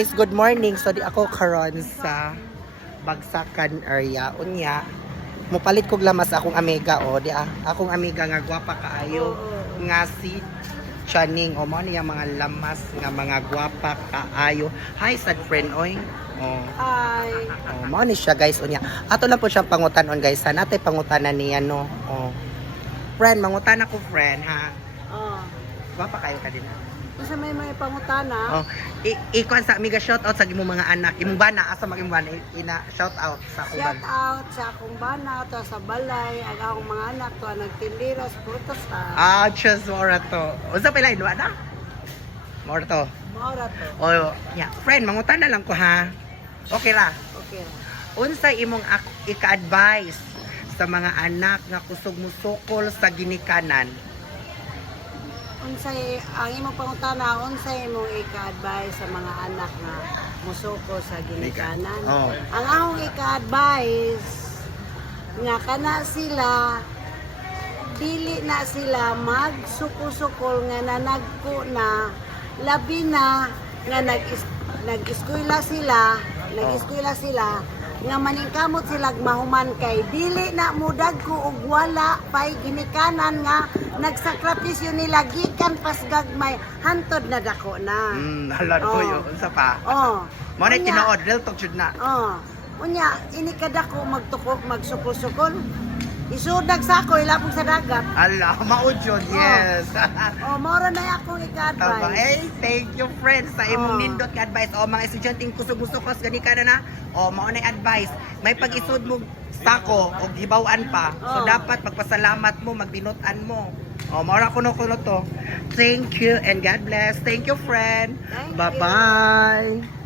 Guys, good morning. So di ako karon sa Bagsakan area unya. Mupalit kog lamas akong amiga o di akong amiga nga gwapa kaayo nga si Chaning o mo niya mga lamas nga mga gwapa kaayo. Hi sad friend oy. Oh. Hi. Oh, mao ni siya guys unya. Ato lang po siyang pangutanon guys. Sa natay pangutanan niya no. Oh. Friend, mangutan ako friend ha. Oh. Gwapa kayo ka din. Kasi may pangutana. Oh, ikuan sa amiga shout out sa imong mga anak. Imong bana asa mag imong bana ina shout out sa akong Shout bana. out sa akong bana, to sa balay, ang akong mga anak, to nagtindira sa prutas. Just mora to. Unsa pala ino na? Mora to. Maura to. Oh, yeah. Friend, mangutan na lang ko ha. Okay ra. Okay. Unsa imong ika-advise sa mga anak nga kusog musukol sa ginikanan? Unsay ang imong pangutana, unsay imong ika-advise sa mga anak nga musuko sa ginikanan? Oh. Ang akong ika-advise nga kana sila dili na sila magsuko-sukol nga nanagko na labi na nga nag-eskwela sila nga maningkamot sila mahuman kay dili na mudag ko og wala pay ginikanan nga nagsakripisyo nila gikan pas gagmay hantod na dako na. Hala ko yo. Unsa pa? Oh. Mo na Unya- tinuod real talk jud na. Oh. Unya ini kada ko magtukok magsukol-sukol. Isudag sa ako ilapog sa dagat. Ala, maud jud. Yes. Oh, mora na akong Tama. ika-advise. Thank you friends sa imong Oh. nindot nga advice. O mga estudyanteng kusog-musukos gani ka na. O mao na advice. May pag-isud mo sako o gibawan pa. So Oh. dapat magpasalamat mo, magbinutan mo. O mao ra kuno to. Thank you and God bless. Thank you friend. Thank you. Bye-bye.